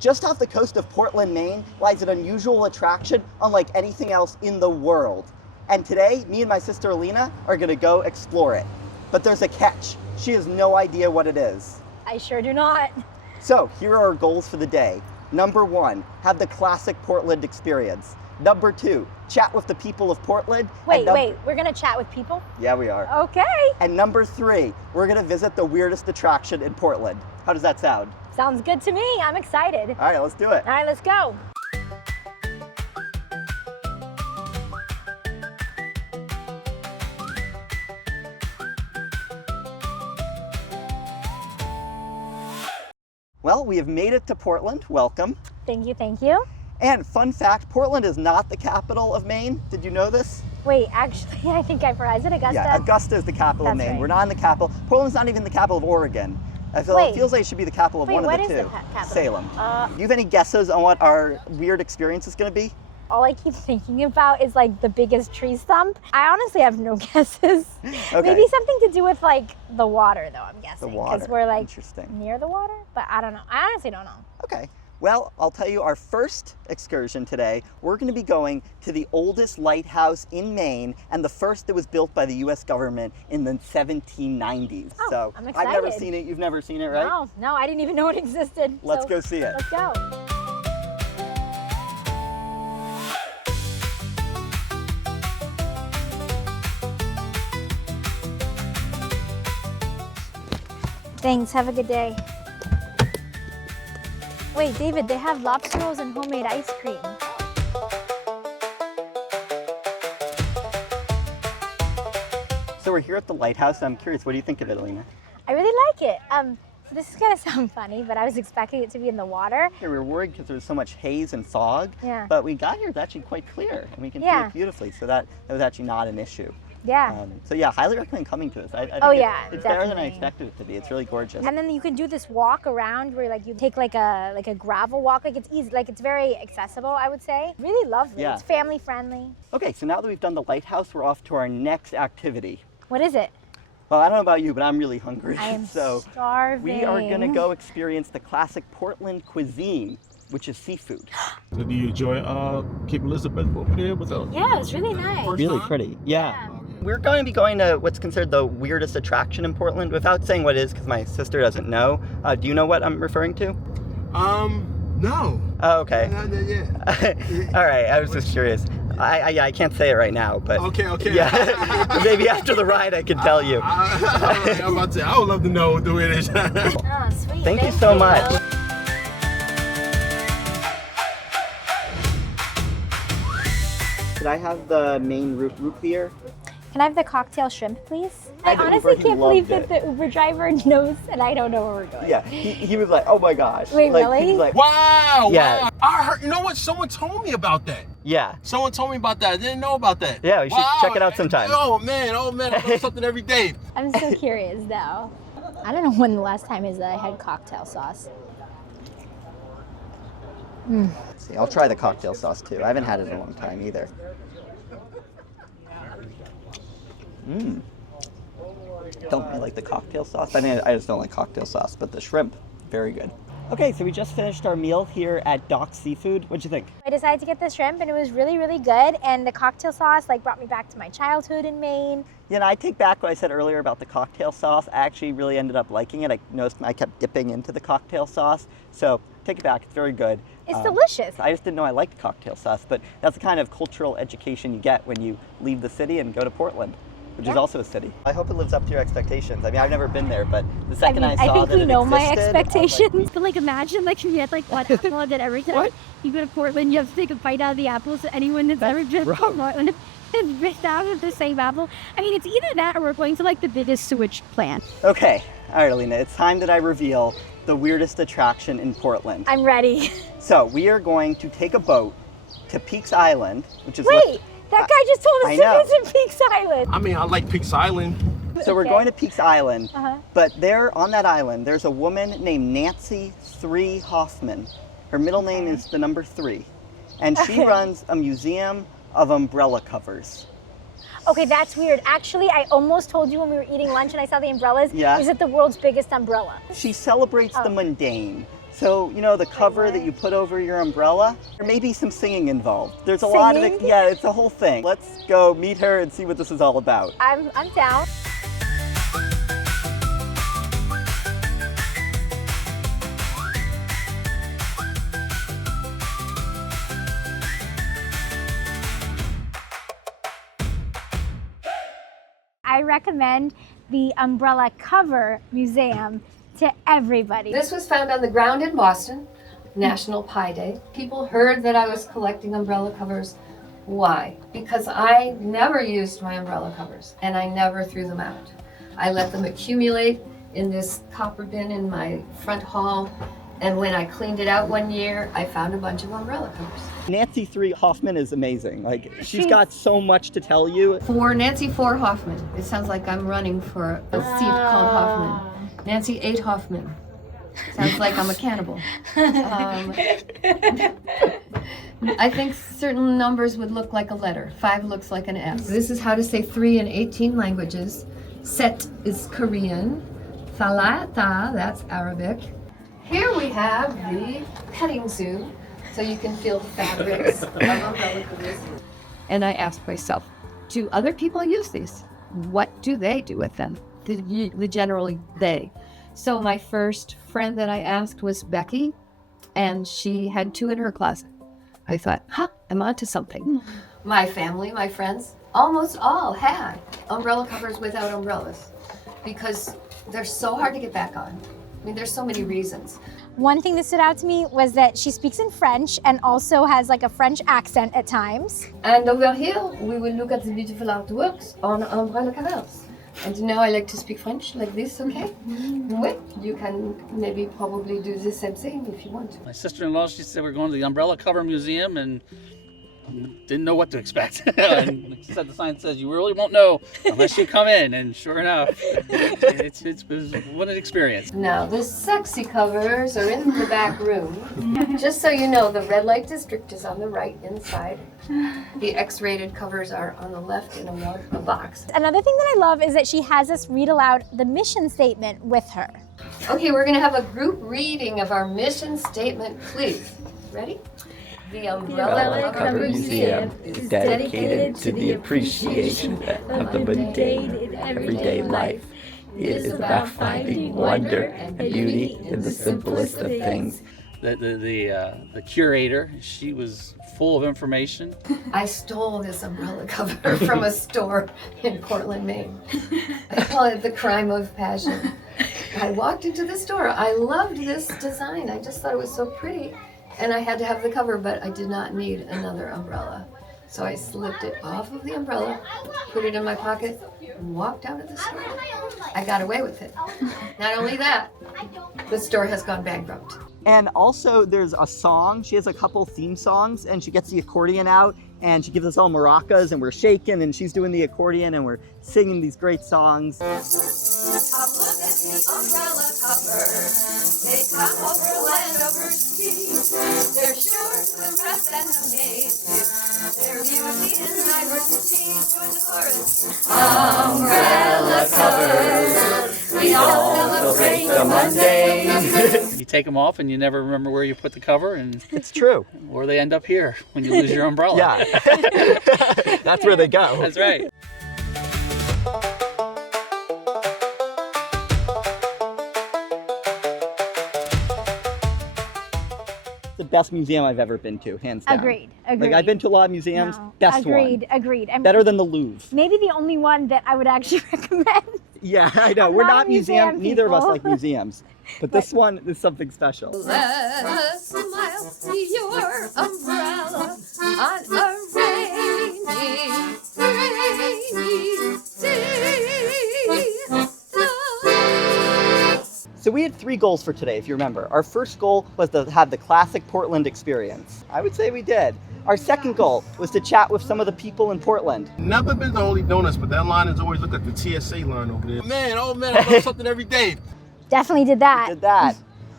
Just off the coast of Portland, Maine, lies an unusual attraction unlike anything else in the world. And today, me and my sister Alina are gonna go explore it. But there's a catch. She has no idea what it is. I sure do not. So here are our goals for the day. Number 1, have the classic Portland experience. Number 2, chat with the people of Portland. Wait, we're gonna chat with people? Yeah, we are. Okay. And number 3, we're gonna visit the weirdest attraction in Portland. How does that sound? Sounds good to me. I'm excited. All right, let's do it. All right, let's go. Well, we have made it to Portland. Welcome. Thank you, thank you. And fun fact, Portland is not the capital of Maine. Did you know this? Wait, actually, I think I forgot. Is it Augusta? Yeah, Augusta is the capital of That's Maine. right. We're not in the capital. Portland's not even the capital of Oregon. It feels like it should be the capital of one of the two. What is the capital? Salem. Do you have any guesses on what our weird experience is going to be? All I keep thinking about is like the biggest tree stump. I honestly have no guesses. Okay. Maybe something to do with like the water though, I'm guessing. The water. Because we're like Interesting. near the water, but I don't know. I honestly don't know. Okay. Well, I'll tell you our first excursion today. We're going to be going to the oldest lighthouse in Maine and the first that was built by the U.S. government in the 1790s. Oh, so I'm I've never excited. seen it. You've never seen it, right? No, I didn't even know it existed. Let's So, go see it. Let's go. Thanks, have a good day. Wait, David, they have lobster rolls and homemade ice cream. So we're here at the lighthouse. I'm curious, what do you think of it, Alina? I really like it. So this is gonna sound funny, but I was expecting it to be in the water. Yeah, we were worried because there was so much haze and fog. Yeah. But we got here, it's actually quite clear and we can see Yeah. it beautifully. So that was actually not an issue. Yeah. So yeah, highly recommend coming to this. I think it's better than I definitely. expected it to be. It's really gorgeous. And then you can do this walk around where like you take like a gravel walk. Like it's easy, like it's very accessible, I would say. Really lovely. Yeah. It's family friendly. Okay, so now that we've done the lighthouse, we're off to our next activity. What is it? Well, I don't know about you, but I'm really hungry. I am so starving. we are gonna go experience the classic Portland cuisine, which is seafood. So do you enjoy Cape Elizabeth over there with the Yeah, it was really nice. Really pretty, yeah. We're going to be going to what's considered the weirdest attraction in Portland, without saying what it is, because my sister doesn't know. Do you know what I'm referring to? No. Oh, okay. Yeah. All right, I was just curious. I can't say it right now, but Okay. yeah, maybe after the ride I can tell you. I'm about to say, I would love to know what it is. Oh, sweet. Thank you so much. Could I have the Maine root beer? Can I have the cocktail shrimp, please? I I think honestly Uber, he can't believe loved that the Uber driver knows and I don't know where we're going. Yeah, he was like, oh my gosh. Wait, like, really? He was like, Wow. Yeah. Wow. I heard. You know what? Someone told me about that. yeah. Someone told me about that. I didn't know about that. Yeah, we should check it out sometime. Oh man. I learn something every day. I'm so curious now. I don't know when the last time is that I had cocktail sauce. See, I'll try the cocktail sauce too. I haven't had it in a long time either. Don't really like the cocktail sauce. I mean, I just don't like cocktail sauce, but the shrimp, very good. Okay, so we just finished our meal here at Dock Seafood. What'd you think? I decided to get the shrimp and it was really, really good. And the cocktail sauce like brought me back to my childhood in Maine. Yeah, and I take back what I said earlier about the cocktail sauce. I actually really ended up liking it. I noticed I kept dipping into the cocktail sauce. So take it back, it's very good. It's delicious. I just didn't know I liked cocktail sauce, but that's the kind of cultural education you get when you leave the city and go to Portland, which is also a city. I hope it lives up to your expectations. I mean, I've never been there, but the second I saw think that we it know my existed, I was like, expectations. But like imagine like you had like one apple and then every time What? you go to Portland you have to take a bite out of the apple, so anyone that's ever been to gross. Portland has bit out of the same apple. I mean, it's either that or we're going to like the biggest sewage plant. Okay, all right, Alina, it's time that I reveal the weirdest attraction in Portland. I'm ready. So we are going to take a boat to Peaks Island, which is Wait, that guy just told I us know. to visit Peaks Island. I mean, I like Peaks Island. So we're Okay. going to Peaks Island, Uh-huh. but there on that island, there's a woman named Nancy 3 Hoffman. Her middle name is the number 3, and she Okay. runs a museum of umbrella covers. Okay, that's weird. Actually, I almost told you when we were eating lunch and I saw the umbrellas. Yeah. Is it the world's biggest umbrella? She celebrates the Oh. mundane, So, you know, the cover that you put over your umbrella, there may be some singing involved. There's a lot of it. Yeah, it's a whole thing. Let's go meet her and see what this is all about. I'm down. I recommend the Umbrella Cover Museum to everybody. This was found on the ground in Boston, National Pie Day. People heard that I was collecting umbrella covers. Why? Because I never used my umbrella covers and I never threw them out. I let them accumulate in this copper bin in my front hall, and when I cleaned it out one year, I found a bunch of umbrella covers. Nancy 3 Hoffman is amazing. Like, she's got so much to tell you. For Nancy 4 Hoffman. It sounds like I'm running for a seat called Hoffman. Nancy 8 Hoffman. Sounds like I'm a cannibal. I think certain numbers would look like a letter. 5 looks like an S. This is how to say 3 in 18 languages. Set is Korean. Thalata, that's Arabic. Here we have the petting zoo, so you can feel the fabrics of umbrella covers. And I asked myself, do other people use these? What do they do with them? The generally they. So my first friend that I asked was Becky, and she had 2 in her closet. I thought, I'm onto something. My family, my friends, almost all had umbrella covers without umbrellas because they're so hard to get back on. I mean, there's so many reasons. One thing that stood out to me was that she speaks in French and also has like a French accent at times. And over here, we will look at the beautiful artworks on umbrella covers. And now I like to speak French like this, okay? Oui, you can maybe probably do the same thing if you want. My sister-in-law, she said we're going to the Umbrella Cover Museum and didn't know what to expect. And she said the sign says you really won't know unless you come in, and sure enough, it was what an experience. Now the sexy covers are in the back room. Just so you know, the red light district is on the right inside. The X-rated covers are on the left in a box. Another thing that I love is that she has us read aloud the mission statement with her. Okay, we're gonna have a group reading of our mission statement, please. Ready? The Umbrella Cover Museum is dedicated to the appreciation of the mundane in everyday life. It is about finding wonder and beauty in the simplest of things. The curator, she was full of information. I stole this umbrella cover from a store in Portland, Maine. I call it the crime of passion. I walked into the store. I loved this design. I just thought it was so pretty. And I had to have the cover, but I did not need another umbrella. So I slipped it off of the umbrella, put it in my pocket, and walked out of the store. I got away with it. Not only that, the store has gone bankrupt. And also there's a song. She has a couple theme songs, and she gets the accordion out and she gives us all maracas, and we're shaking, and she's doing the accordion, and we're singing these great songs. Come look at the umbrella covers. They come over land, over sea. They're sure to impress and amaze you. Their beauty and diversity. Join the chorus. Umbrella covers. We all celebrate the mundane. You take them off and you never remember where you put the cover, and It's true. or they end up here when you lose your umbrella. Yeah. That's where they go. That's right. The best museum I've ever been to, hands down. Agreed. Like, I've been to a lot of museums. No. Best Agreed. one. Agreed. Better than the Louvre. Maybe the only one that I would actually recommend. Yeah, I know. I'm We're not a not museum neither of us people. like museums. But this one is something special. Let us smile, see your umbrella on a rainy sea. So we had 3 goals for today, if you remember. Our first goal was to have the classic Portland experience. I would say we did. Our second goal was to chat with some of the people in Portland. Never been to Holy Donuts, but that line is always look at the TSA line over there. Man, I learn something every day. Definitely did that. Did that.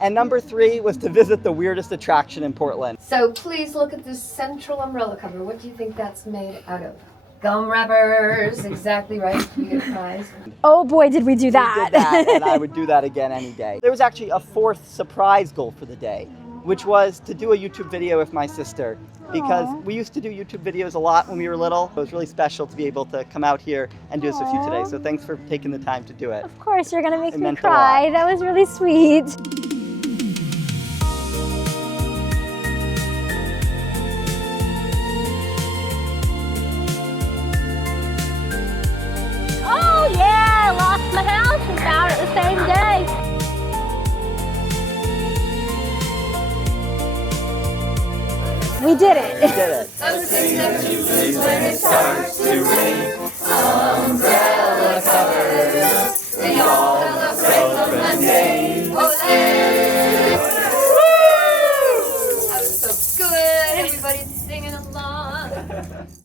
And number 3 was to visit the weirdest attraction in Portland. So please look at this central umbrella cover. What do you think that's made out of? Gum wrappers, exactly right. You get a prize. Oh boy, did we do We that. did that, and I would do that again any day. There was actually a fourth surprise goal for the day, which was to do a YouTube video with my sister, because we used to do YouTube videos a lot when we were little. It was really special to be able to come out here and do this with you today. So thanks for taking the time to do it. Of course, you're gonna make It me meant a cry. lot. That was really sweet. Oh yeah, I lost my house and found it the same day. We did it. We did it. When it starts to rain,